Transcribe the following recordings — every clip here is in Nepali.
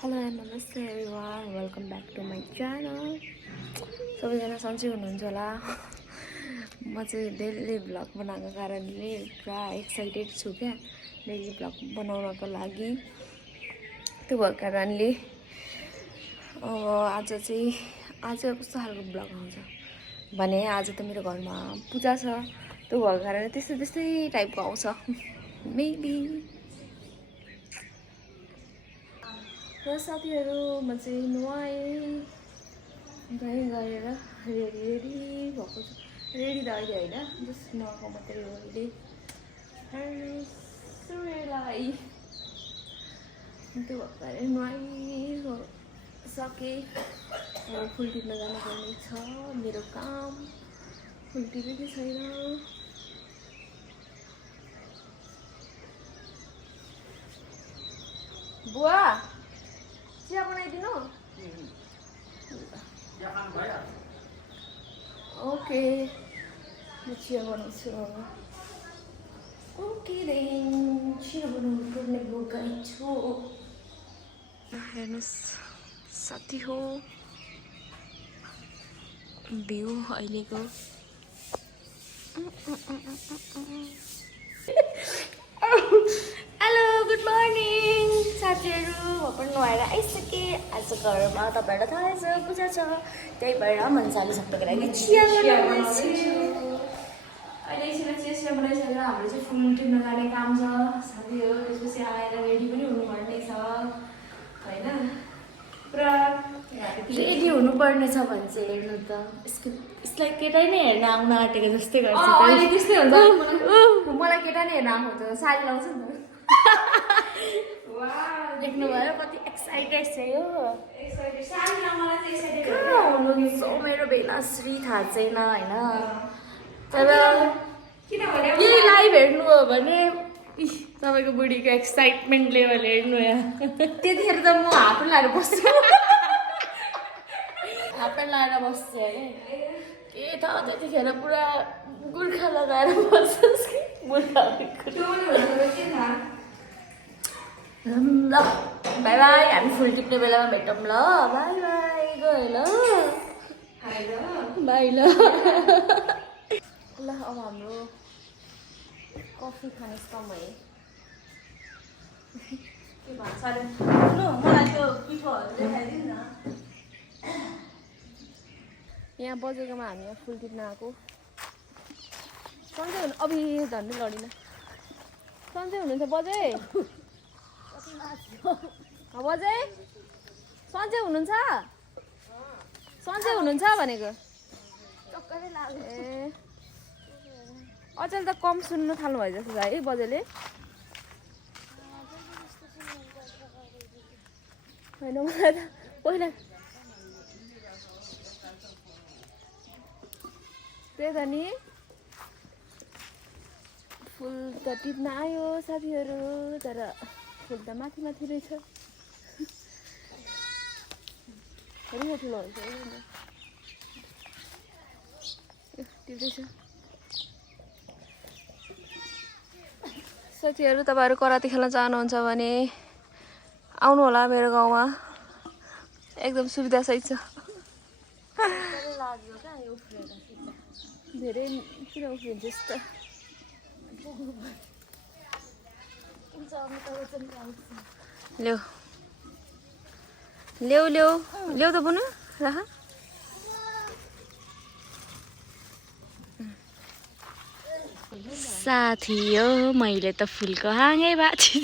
Hello and namaste everyone. Welcome back to my channel. सबैजना सन्चै हुनुहुन्छ होला म चाहिँ डेली भ्लग बनाएको कारणले पुरा एक्साइटेड छु क्या डेली भ्लग बनाउनको लागि त्यो भएको कारणले आज कस्तो खालको भ्लग आउँछ भने आज त मेरो घरमा पूजा छ त्यो भएको कारणले त्यस्तै टाइपको आउँछ मेबी र साथीहरु म चाहिँ नुहाएँ गरेर रेडी भएको छु रेडी त अहिले होइन जस्ट नुहाएको मात्रै हो अहिले सुरेलाई त्यो भएर नुहाइसकेँ अब फुल टिप्न जानुपर्ने छ मेरो काम फुल टिपेकै छैन बुवा चिया बनाइदिनु ओके म चिया बनाउँछु ओके देन चिया बनाउनु पर्ने गएको छु हेर्नुहोस् साथी हो भ्यू अहिलेको हेलो गुड मर्निङ साथीहरु म पनि नुहाएर आइसकेँ आज घरमा तपाईहरुलाई थाहै छ पूजा छ त्यही भएर मनसाले सबैको लागि चिया बनाउँछु अहिले एकछिन चिया बनाइसकेर हाम्रो चाहिँ फुल टिप्न जाने काम छ साथीहरु त्यसपछि आएर रेडी पनि हुनुपर्ने छ हैन पुरा रेडी हुनुपर्ने छ भने चाहिँ हेर्नु त यसलाई केटै नै हेर्न आउन आँटेको जस्तै गर्छ अहिले त्यस्तै हुन्छ मलाई केटा नै हेर्न आउँछ साडी लाउँछ नि त देख्नु भयो कति एक्साइटेड छ यो हुनुहुन्छ मेरो बेलाश्री थाहा छैन होइन तर यही लाइभ हेर्नु हो भने तपाईँको बुढीको एक्साइटमेन्ट लेभल हेर्नु यहाँ त्यतिखेर त म हाफ लाएर बस्छु हाफ लाएर बस्छु अरे के थाहा त्यतिखेर पुरा गुर्खा लगाएर बस्छस् कि ल बाई बाई हामी फुल टिप्ने बेलामा भेटौँ ल बाई बाई गयो ल बाई ल ल अब हाम्रो कफी खाने समय के भन्छ अरे मलाई त्यो पिठोहरू देखाइदिनु न यहाँ बजेकोमा हामी यहाँ फुल टिप्न आएको सन्चै हुनु अभि झन्डै लडिन सन्चै हुनुहुन्छ बजे बजे सन्चै हुनुहुन्छ सन्चै हुनुहुन्छ भनेको ए अचेल त कम सुन्नु थाल्नु भयो जस्तो छ है बजेले होइन मलाई त पहिला त्यही त नि फुल त टिप्न आयो साथीहरू तर फुल त माथि रहेछ ठुलो हुन्छ टिप्दैछ साथीहरू तपाईँहरू कराते खेल्न चाहनुहुन्छ भने आउनु होला मेरो गाउँमा एकदम सुविधा सहित छ धेरै किन उफ्रिन्छ यस्तो ल्याउ त बुनु राख साथी हो मैले त फुलको हाँगै बाँची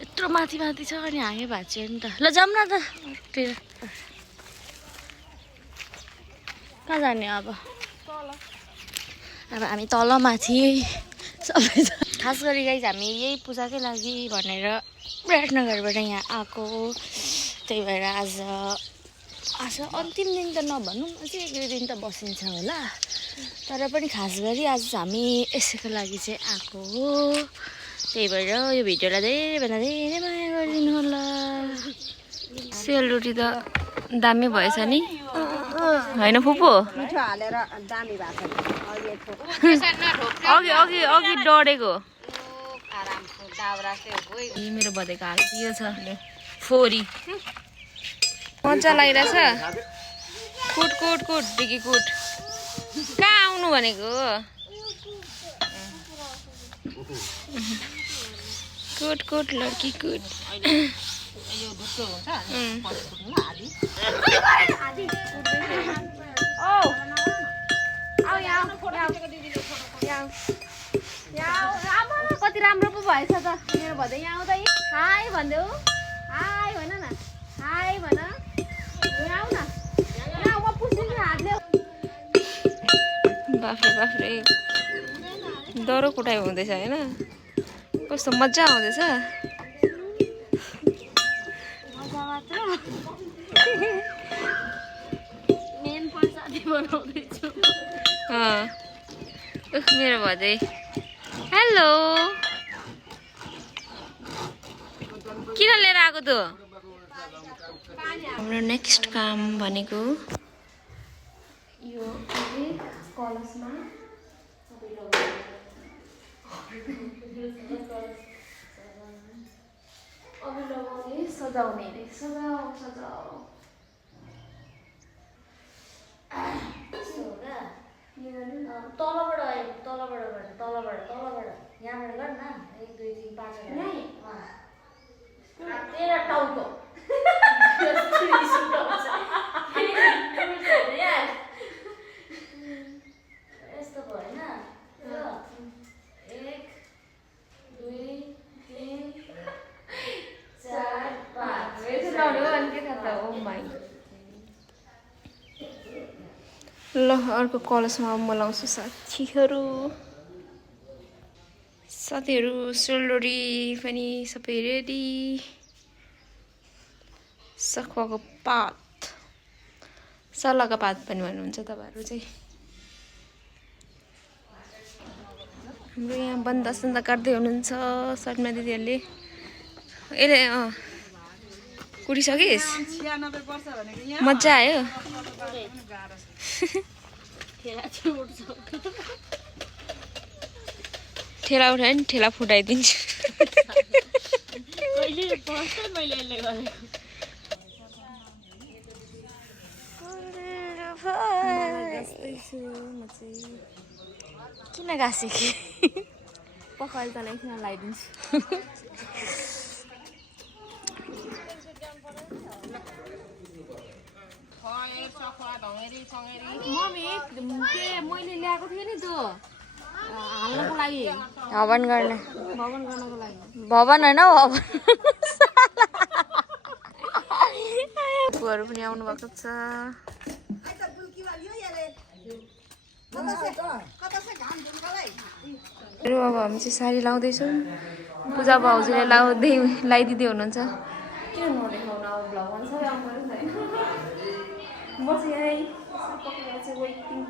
यत्रो माथि छ अनि हाँगै भाँच्यो नि त ल जाऊँ न त कहाँ जाने अब हामी तल माथि सबै खास गरी गाइज हामी यही पूजाकै लागि भनेर विराटनगरबाट यहाँ आएको त्यही भएर आज अन्तिम दिन त नभनौँ अझै एक दुई दिन त बसिन्छ होला तर पनि खास गरी आज हामी यसैको लागि चाहिँ आएको हो त्यही भएर यो भिडियोलाई धेरैभन्दा धेरै माया गरिदिनु होला सेलरोटी त दामी भएछ नि होइन फुपू मिठो हालेर दामी भएको अघि डढेको मेरो बदेको हाल यो छ फोरी मजा लागिरहेछ कुट कुट कुट डिकी कुट कहाँ आउनु भनेको कुट कुट लड्की कुट कति राम्रो पो भएछ त मेरो भन्दै यहाँ आउँदा हाई भनिदेऊ हाई भन न हाई भन आऊ न यहाँ म पुस्छु हातले बाफ्रे बाफ्रे डरो कुटाइ हुँदैछ होइन कस्तो मजा आउँदैछ मजा मात्र मेन प्रसादी बनाउँदैछु मेरो भदै हेलो किन लिएर आएको त हाम्रो नेक्स्ट काम भनेको यो कलसमा अभिलगाउने सजाउने रे सजाऊ सजाऊ तलबाट आयो तलबाट यहाँबाट गर न 1 2 3 5 तेरा टाउको यस्तो भएन 1 2 3 4 5 ल अर्को कलसमा म लाउँछु साथीहरू सेलरोटी पनि सबै रेडी सखुवाको पात सल्लाहको पात पनि भन्नुहुन्छ तपाईँहरू चाहिँ हाम्रो यहाँ बन्द सन्द काट्दै हुनुहुन्छ सर्टमा दिदीहरूले यसले कुटिसकिस् मजा आयो ठेला उठायो नि ठेला फुटाइदिन्छु किन गाँसे कि पकाएर त एकछिन लगाइदिन्छु मम्मी के मैले ल्याएको थिएँ नि त हाल्नको लागि हवन गर्ने गर्नको लागि भवन होइन बुवाहरू पनि आउनु भएको छ अब हामी चाहिँ साडी लाउँदैछौँ पूजा भाउजूले लगाइदिँदै हुनुहुन्छ के नदेखाउनु अब भ्लगमा सबै आउनु छैन म चाहिँ यही वेटिङ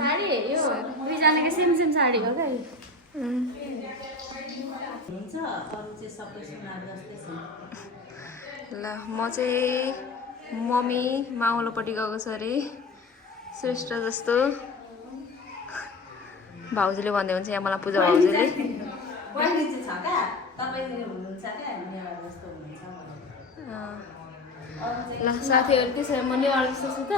साडी यो दुईजनाको सेम साडी हो क्या ल म चाहिँ मम्मी माउलोपट्टि गएको छ अरे श्रेष्ठ जस्तो भाउजूले भन्दै हुन्छ यहाँ मलाई पूजा भाउजूले ल साथीहरू त्यसो भए म नेवार जस्तो छु त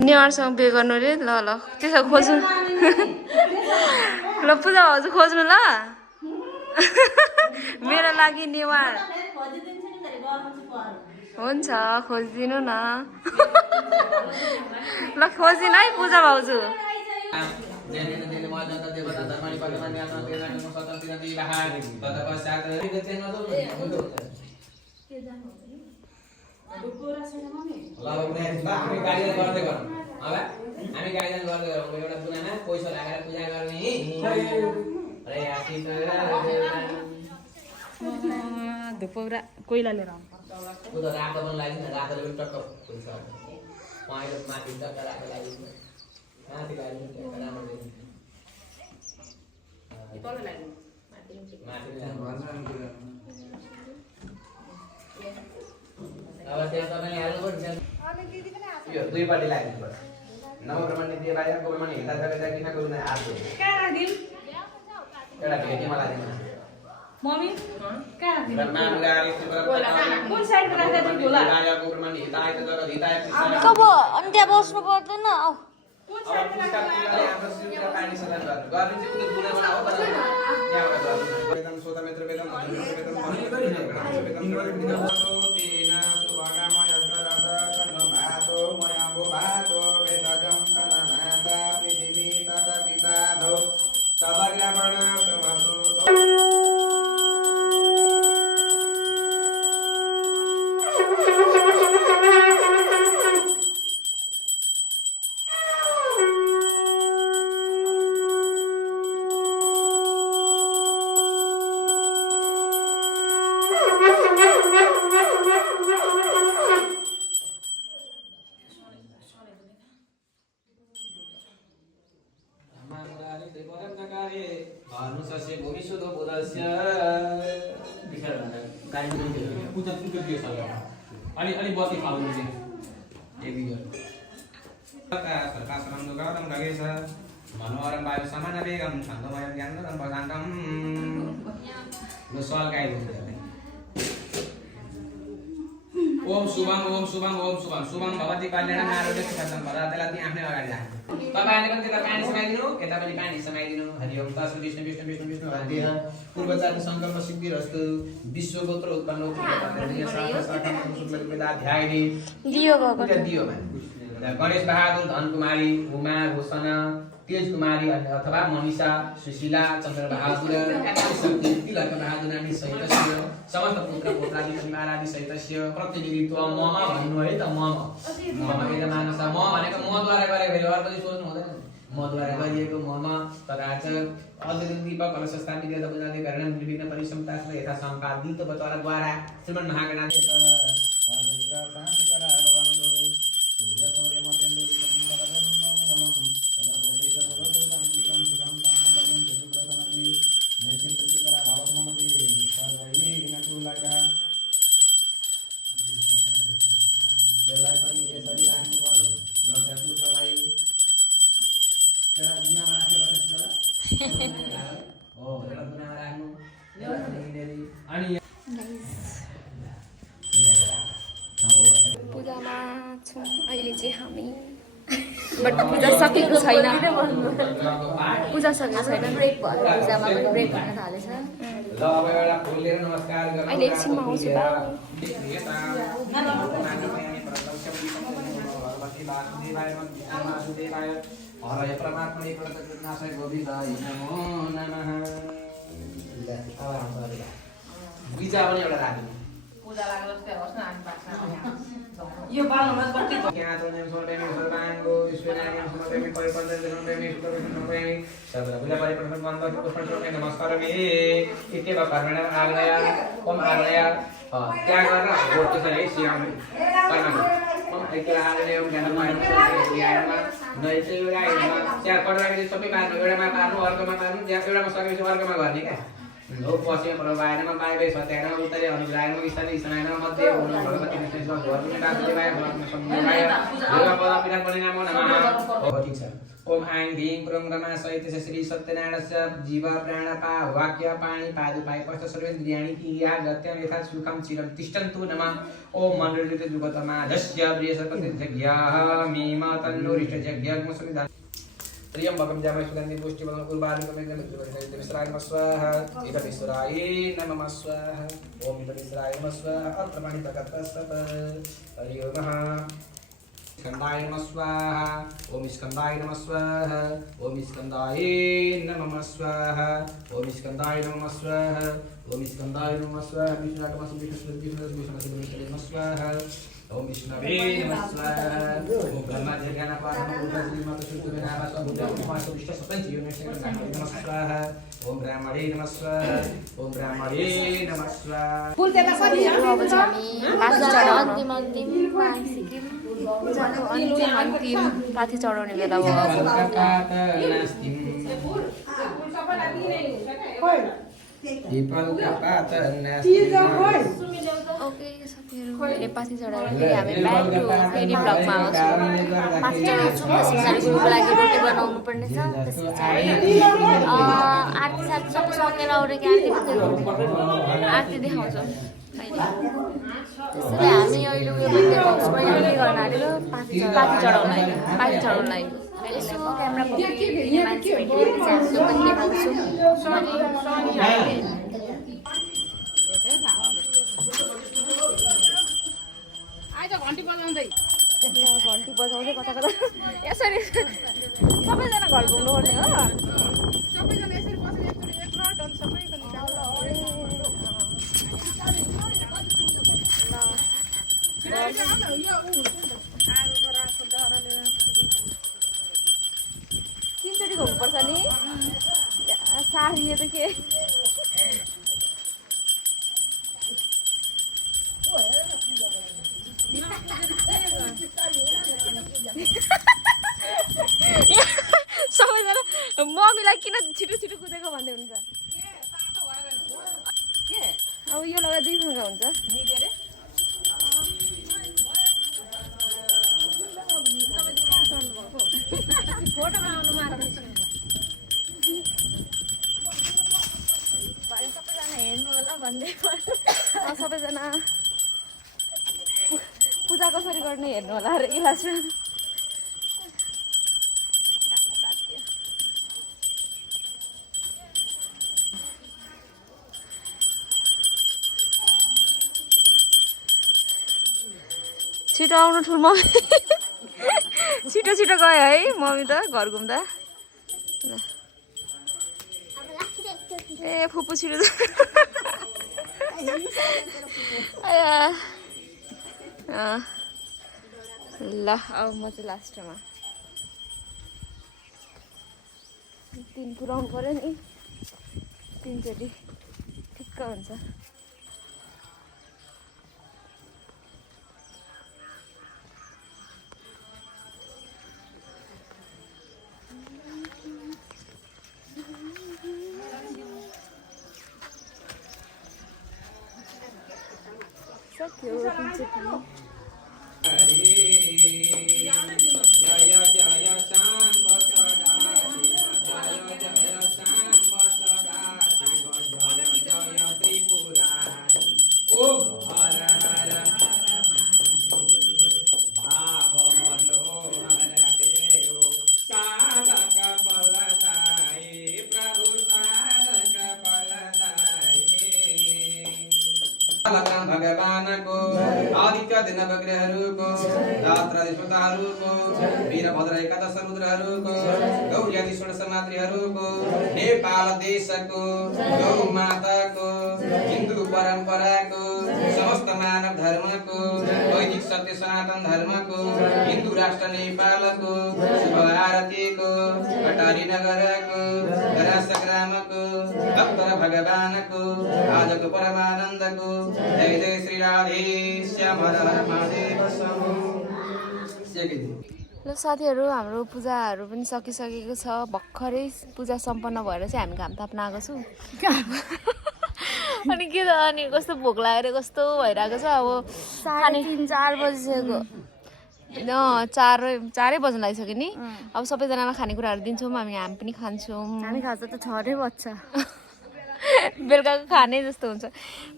नेवारसँग बिहे गर्नु रे ल ल त्यसो खोज्नु ल पूजा भाउजू खोज्नु ल मेरो लागि नेवार हुन्छ खोजिदिनु न ल खोजिदिनु है पूजा भाउजू धुपौरा कोइला लिएर अब त्यहाँ तपाईँले हाल्नुपर्छ यो दुईपट्टि लाग्नुपर्छ नवब्रह्मण्य दिए बाहिर गोब्रह्मण्य हिँड्दा जाँदा किन गुरु नै आएको एउटा भेटीमा लाग्दैन मम्मी कहाँ राख्दिनु मामुगारी कुन साइडमा राख्दा चाहिँ होला गोब्रह्मण्य हिताय जगत हिताय कब अनि त्यहाँ बस्नु पर्दैन औ कुन अब साइडमा पुस्तक हाम्रो शिवका पानी सदन गर्नु गर्ने चाहिँ उयो गुनाबाट हो तर यहाँबाट गर्नु वेदम सोतमित्र वेदम अधुमित्र वेदम वेदम वेदम तेना सुभागामय अस्त्रदाता कन्न भातो मयाबो भातो वेदजं तननादा पृथिवी तत पिता धो तदग्रवण समसु अलि बत्ती फाल्नु चाहिँ मनोहरम वायु समान वेगम छन्दमयम ज्ञानदम प्रशान्तम सवाल गाइदिन्छ ओम शुभम ओम शुभम ओम शुभम शुभम भवती कल्याणम आरोग्य सुखदम पदार्थलाई त्यही आफ्नै अगाडि राख्नु तपाईहरुले पनि त्यता पानी समाइदिनु यता पनि पानी समाइदिनु हरि ओम तस्मै विष्णु विष्णु विष्णु विष्णु हरि पूर्वचार्य संकल्प सिद्धिरस्तु विश्वगोत्र उत्पन्न ध्यायले दियो गएको दियो गणेश बहादुर धन कुमारी उमा घोषणा तेज कुमारी अथवा मनिषा सुशीला चन्द्र बहादुर तिलक बहादुर नानी सहितस्य समस्त पुत्र पुत्रादि परिवारादि सहितस्य प्रतिनिधित्व मम भन्नु है त मम यजमानस म भनेको मद्वारा गरेको फेरि अर्को चाहिँ सोच्नु हुँदैन मद्वारा गरिएको मम तथा च अद्वैत दीपक कलश स्थापित बुझाधिकरण निर्विघ्न परिसमता यथा सम्पादित बतौरद्वारा श्रीमन् महागणाधिपति पूजामा छौँ अहिले चाहिँ हामी बट पूजा सकेको छैन पूजा सकेको छैन ब्रेक भयो पूजामा पनि ब्रेक भन्न थालेछ अहिले एकछिनमा आउँछु हरय परमात्मने प्रणतनाशय गोविन्दाय नमो नमः पूजा पनि एउटा राख्नु पूजा लाग्यो जस्तै होस् न हामी पाक्छ यो बालमा कति यहाँ तो नेम सोर्टेमी सर्वांगो ईश्वरायम समर्पयामि परिपन्तं समर्पयामि सुतरां समर्पयामि सर्वपूजा परिपूर्णं वन्दे पुष्पं नमस्कारमि इत्येव कर्मण आग्नय ओम आग्नय त्याग गरेर भोट त्यसरी है सियाउनु कर्म ओम एकला आग्नय ओम ज्ञानमयम ज्ञानमा नैतिकमा त्यहाँ पढ्दाखेरि सबै मार्नु एउटामा पार्नु अर्कोमा पार्नु एउटामा सकेपछि अर्कोमा गर्ने क्या हो पश्चिम प्रवाहमा बाहिर सत्यानमा उत्तरे अनुग्रहमा स्थानीय ईशानमा मध्य भगवती विष्णु घरले बाबुदेवाय भगवान सम्मानवाय देवा पदा पिता परिणामो नमः हो ठीक छ ओम ऐं ह्रीं क्रों रमा सहित श्री सत्यनारायणस्य जीव प्राण पा वाक्य पाणि पादु पाय पश्च सर्वेन्द्रियाणि क्रिया गत्यं यथा सुखं चिरं तिष्ठन्तु नमः ओम मण्डलित जुगतमाजस्य प्रियसपति जग्याः मीम तन्नोरिष्ट जग्याग्म संविधान त्र्यंबकं जामहे सुगन्धिं पुष्टिवर्धनं उर्वारुकमेकं विश्राय नमः स्वाहा ईश्वराय नमः स्वाहा ओम ईश्वराय नमः स्वाहा अर्पणमणि प्रकटस्तप हरि ओम स्कंदाय नमः स्वाहा ओम स्कंदाय नमः स्वाहा ओम स्कंदाय नमः स्वाहा ओम स्कंदाय नमः स्वाहा ओम स्कंदाय नमः स्वाहा विष्णुनाथमसु विष्णुसुविष्णुसुविष्णुसुविष्णु नमः स्वाहा ओम विष्णवे नमः स्वाहा ओम ब्रह्माद्य ज्ञानपारम श्रीमत शुद्धनाम स्वबुद्धमास विष्णु सपंच नमः स्वाहा ओम ब्राह्मणे नमः स्वाहा ओम ब्राह्मणे नमः स्वाहा फुल देला सबै अब चाहिँ हामी अन्तिम पाथी चढाउने बेला भयो पिपलका पातहरू ओके साथीहरू मैले पाथी चढाएर फेरि हामी ब्याक टु फेरि ब्लगमा आउँछौँ पाथी चढाउँछौँ त्यस पछाडि गुरुको लागि रोटी बनाउनु पर्ने छ त्यस पछाडि आरती साथी सबै सकेर आउने कि आरती देखाउँछौँ त्यसैले हामी अहिले उयो पनि देखाउँछौँ अहिले के गर्न आँटेको पाथी चढाउन लागि मैले यसो क्यामेरा पक्रिने मान्छे भेटेपछि हामी त्यो पनि देखाउँछौँ घन्टी बजाउँदै घन्टी बजाउँदै कता कता यसरी सबैजना घर घुम्नु पर्ने हो सबैजना यसरी बसेर एकचोटि एक लट अनि सबैको निकाल्नु तिनचोटि घुम्नुपर्छ नि सारिए त के सबैजना मम्मीलाई किन छिटो छिटो कुदेको भन्दै हुन्छ अब यो लगाएर 2 खुल्का हुन्छ फोटोमा आउनु मार्दै सबैजना हेर्नु होला भन्दै सबैजना पूजा कसरी गर्ने हेर्नु होला अरे क्लासमा छिटो आउनु ठुलो मम्मी छिटो छिटो गयो है मम्मी त घर घुम्दा ए फुपू छिटो ल अब म चाहिँ लास्टमा 3 पुऱ्याउनु पर्यो नि 3 चोटि ठिक्क हुन्छ सक्यो 3 चोटि जय जय शाम्ब सदा शिव जय जय शाम्ब सदा शिव जय जय त्रिपुरारी ओम हर हर भाव मनोहर देव साधक फलदायी प्रभु साधक फलदायी भगवान को आदित्य दिन वग्रहरूको रात्र देवताहरूको वीरभद्र एकादश रुद्रहरूको गौरी षोडश मातृहरूको नेपाल देशको गौ माताको हिन्दू परम्पराको समस्त मानव धर्मको वैदिक सत्य सनातन धर्मको हिन्दू राष्ट्र नेपालको शुभ आरतीको कटारी नगरको गरास ग्रामको भक्तर भगवानको आजको परमानन्दको जय जय श्री राधे श्याम हर हर महादेव शम्भो। ल साथीहरू हाम्रो पूजाहरू पनि सकिसकेको छ भर्खरै पूजा सम्पन्न भएर चाहिँ हामी घाम ताप्न आएको छु अनि के त अनि कस्तो भोक लागेर कस्तो भइरहेको छ अब 3:30-4 बजिसक्यो 4 बज्न लागिसक्यो नि अब सबैजनालाई खानेकुराहरू दिन्छौँ हामी पनि खान्छौँ हामी खान्छ त 6 बज्छ बेलुकाको खाने जस्तो हुन्छ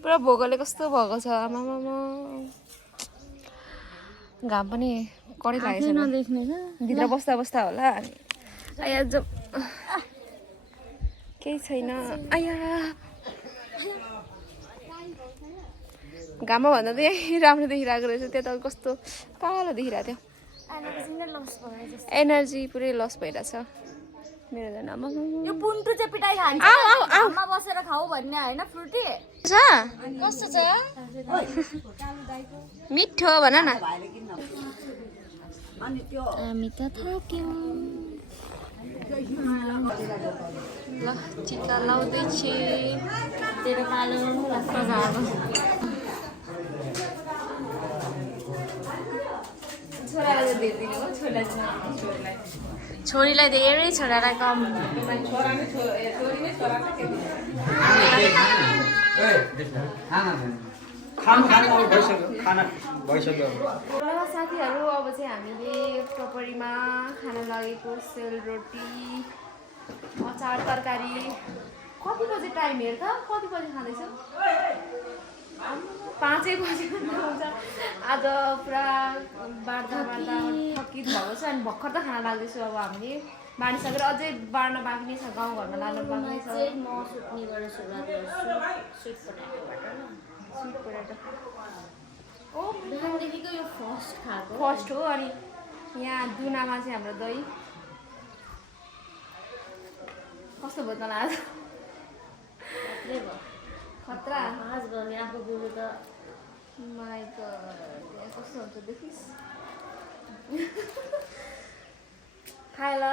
पुरा भोकले कस्तो भएको छ आमामा घाम पनि कडै लागेको छ भित्र बस्दा बस्दा होला अनि आया जो केही छैन आया घाममा भन्दा त यही राम्रो देखिरहेको रहेछ त्यता कस्तो कालो देखिरहेको थियो एनर्जी पुरै लस भइरहेछ मेरो त नाम यो पुन्टु चाहिँ पिटाइ खान्छ घाममा बसेर खाऊ भन्ने हैन फ्रुटी छ कस्तो छ मिठो भन न हामी त थाक्यौँ ल टिका लाउँदैछु तेरो कालो सजाब छोराले धेरै दिनु हो छोरीलाई चाहिँ छोरीलाई छोरीलाई धेरै छोरालाई कम छोरा नै छोरी नै छोरा चाहिँ के दिन्छ र साथीहरू अब चाहिँ हामीले टपरीमा खान लागेको सेलरोटी अचार तरकारी कति बजे टाइम हेर त कति बजे खाँदैछौ 5 बजे हुन्छ आज पुरा बाँड्दा थकित भएको छ अनि भर्खर त खाना लाग्दैछु अब हामीले बाँडिसकेर अझै बाँड्न बाँकी नै छ गाउँघरमा लानु बाँकी छ म सुत्नेबाट सुरुवात गर्छु स्विट पोटेटो ओ बिहानदेखिको यो फर्स्ट खाएको फर्स्ट हो अनि यहाँ दुनामा चाहिँ हाम्रो दही कस्तो भयो तँलाई आज खतरा 5 गरे आफू बुझ्नु त मलाई त यहाँ कस्तो हुन्छ देखिस् खाए ल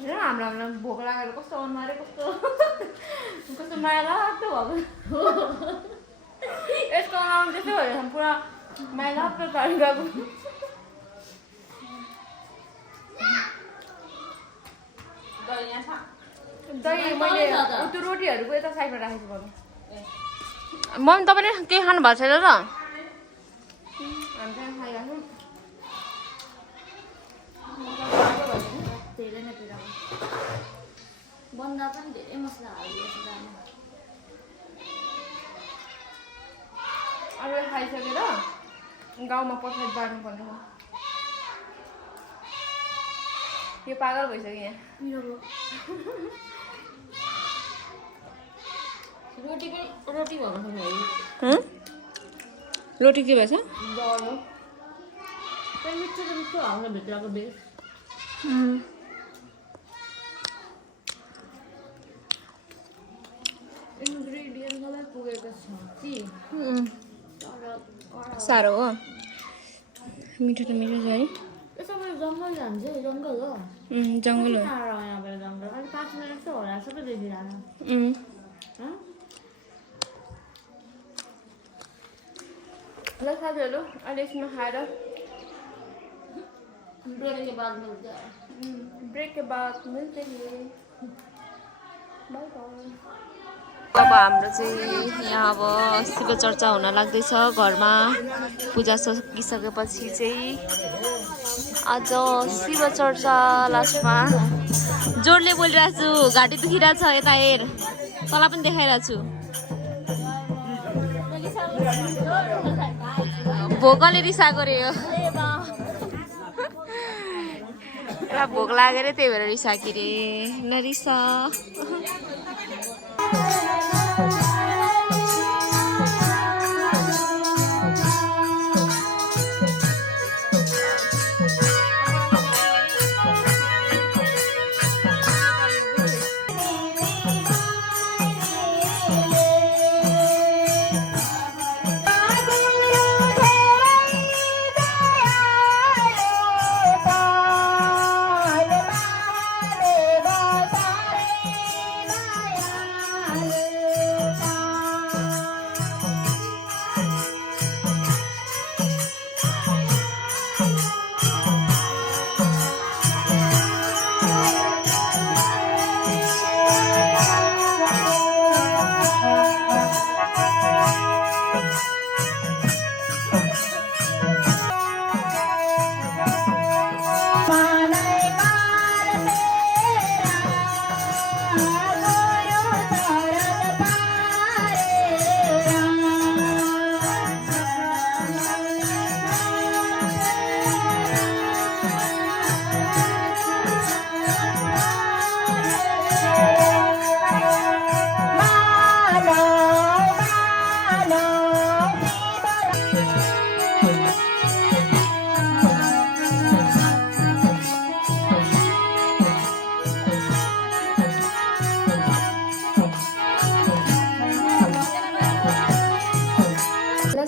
हेर हाम्रो भोक लागेर कस्तो अनुहारै कस्तो माया लाग्दो भएको यसको अनुहार त्यस्तै भएर पुरा माया लाग्दो पारि गएको दही मैले त्यो रोटीहरूको यता साइडमा राखेको छु मम्मी तपाईँले केही खानु भएको छैन त हामी चाहिँ खाइरहेको धेरै नै पिरा बन्दा पनि धेरै मसला हालिदिएछ दाना अरू खाइसकेर गाउँमा पछाडि बाँड्नुपर्ने हो यो पागल भइसक्यो यहाँ रोटी भएको छ भाइ रोटी के भएछ डलो त्यो मिठो त मिठो हाल्नु भित्रको बेस इन्ग्रिडियन्ट सबै पुगेको छ कि तर साह्रो हो मिठो त मिठो छ है यो सबै जङ्गल जान्छ जङ्गल हो जङ्गल हो टाढो यहाँबाट जङ्गल अहिले 5 मिनट जस्तो होला सबै देखिरहेको ल साथीहरू अहिले यसमा खाएर ब्रेक के बाद मिल्छ ब्रेक के बाद मिल्छ नि अब हाम्रो चाहिँ यहाँ अब शिव चर्चा हुन लाग्दैछ घरमा पूजा सकिसकेपछि चाहिँ आज शिव चर्चा लास्टमा जोडले बोलिरहेको छु घाँटी दुखिरहेको छ यता हेर तँलाई पनि देखाइरहेको छु भोकले रिसाएको रे यो एउटा भोक लागेर त्यही भएर रिसाकी रे नरिसा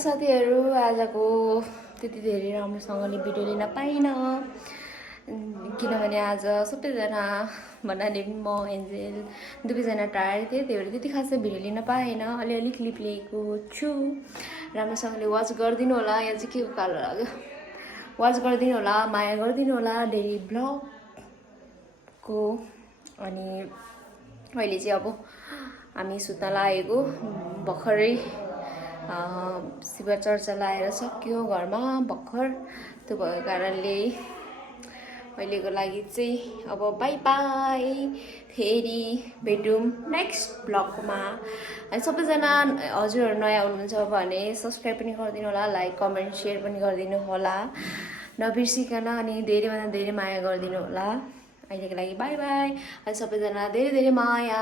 साथीहरू आजको त्यति धेरै राम्रोसँगले भिडियो लिन पाइनँ किनभने आज सबैजना भन्नाले म एन्जेल दुवैजना टायर्ड थिएँ, त्यही भएर त्यति खासै भिडियो लिन पाएन। अलिअलि क्लिप लिएको छु। राम्रोसँगले वाच गरिदिनु होला। यहाँ चाहिँ के कालो लाग्यो, वाच गरिदिनु होला, माया गरिदिनु होला डेली ब्लगको। अनि अहिले चाहिँ अब हामी सुत्न लागेको, भर्खरै शिव चर्चा लाएर सक्यो घरमा भर्खर। त्यो भएको कारणले अहिलेको लागि चाहिँ अब बाई बाई, फेरि भेटौँ नेक्स्ट ब्लगमा। अनि सबैजना हजुरहरू नयाँ हुनुहुन्छ भने सब्सक्राइब पनि गरिदिनु होला, लाइक कमेन्ट सेयर पनि गरिदिनु होला नबिर्सिकन। अनि धेरैभन्दा धेरै माया गरिदिनु होला। अहिलेको लागि बाई बाई। अनि सबैजना धेरै धेरै माया।